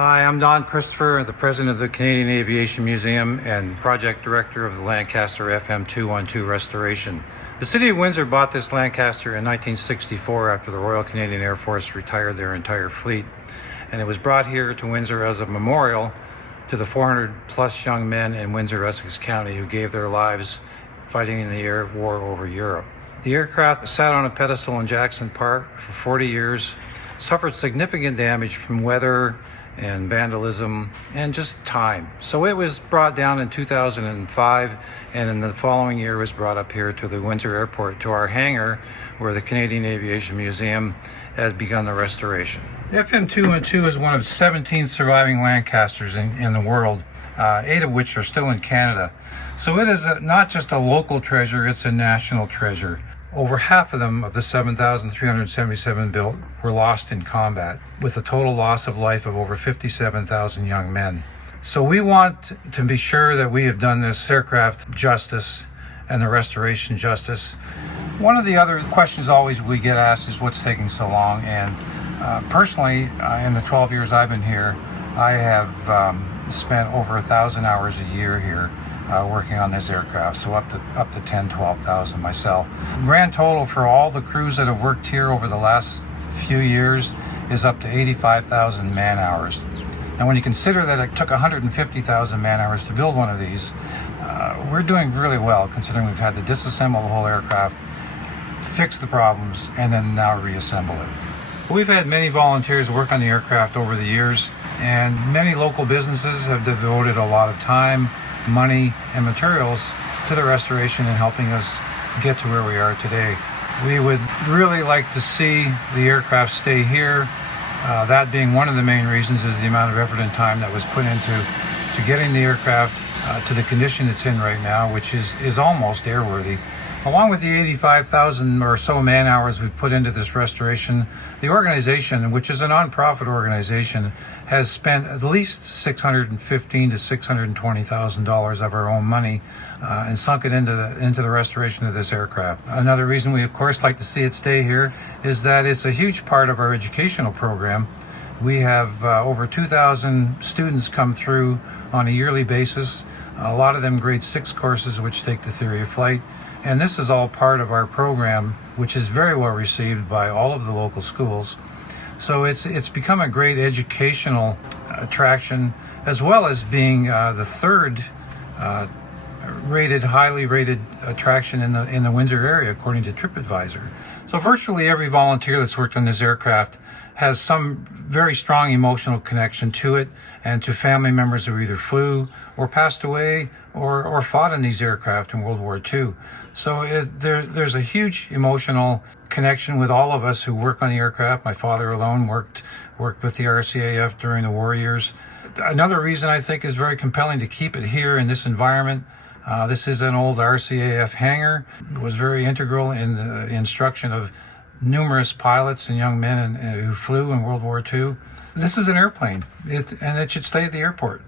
Hi, I'm Don Christopher, the president of the Canadian Aviation Museum and project director of the Lancaster FM212 restoration. The City of Windsor bought this Lancaster in 1964 after the Royal Canadian Air Force retired their entire fleet, and it was brought here to Windsor as a memorial to the 400 plus young men in Windsor, Essex County who gave their lives fighting in the air war over Europe. The aircraft sat on a pedestal in Jackson Park for 40 years, suffered significant damage from weather and vandalism and just time. So it was brought down in 2005, and in the following year was brought up here to the Windsor Airport, to our hangar where the Canadian Aviation Museum has begun the restoration. FM212 is one of 17 surviving Lancasters in the world, 8 of which are still in Canada. So it is not just a local treasure, it's a national treasure. Over half of them, of the 7,377 built, were lost in combat, with a total loss of life of over 57,000 young men. So we want to be sure that we have done this aircraft justice and the restoration justice. One of the other questions always we get asked is what's taking so long, and personally, in the 12 years I've been here, I have spent over 1,000 hours a year here working on this aircraft, so up to 12,000 myself. Grand total for all the crews that have worked here over the last few years is up to 85,000 man hours. And when you consider that it took 150,000 man hours to build one of these, we're doing really well, considering we've had to disassemble the whole aircraft, fix the problems, and then now reassemble it. We've had many volunteers work on the aircraft over the years, and many local businesses have devoted a lot of time, money, and materials to the restoration and helping us get to where we are today. We would really like to see the aircraft stay here. That being one of the main reasons is the amount of effort and time that was put into getting the aircraft to the condition it's in right now, which is almost airworthy. Along with the 85,000 or so man hours we've put into this restoration, the organization, which is a nonprofit organization, has spent at least $615,000 to $620,000 of our own money and sunk it into the restoration of this aircraft. Another reason we, of course, like to see it stay here is that it's a huge part of our educational program. We have over 2,000 students come through on a yearly basis, a lot of them grade 6 courses which take the theory of flight. And this is all part of our program, which is very well received by all of the local schools. So it's become a great educational attraction, as well as being the third highly rated attraction in the Windsor area, according to TripAdvisor. So virtually every volunteer that's worked on this aircraft has some very strong emotional connection to it and to family members who either flew or passed away or fought in these aircraft in World War II. So there's a huge emotional connection with all of us who work on the aircraft. My father alone worked with the RCAF during the war years. Another reason I think is very compelling to keep it here in this environment. This is an old RCAF hangar. It was very integral in the instruction of numerous pilots and young men who flew in World War II. This is an airplane, and it should stay at the airport.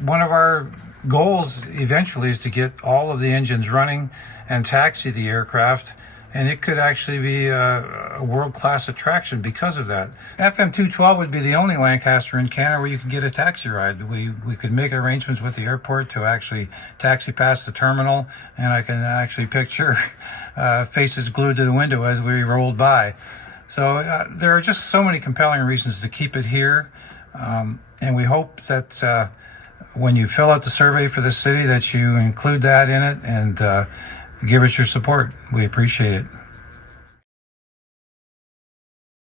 One of our goals eventually is to get all of the engines running and taxi the aircraft, and it could actually be a world-class attraction because of that. FM212 would be the only Lancaster in Canada where you could get a taxi ride. We could make arrangements with the airport to actually taxi past the terminal, and I can actually picture faces glued to the window as we rolled by. So there are just so many compelling reasons to keep it here, and we hope that when you fill out the survey for the city that you include that in it and give us your support. We appreciate it.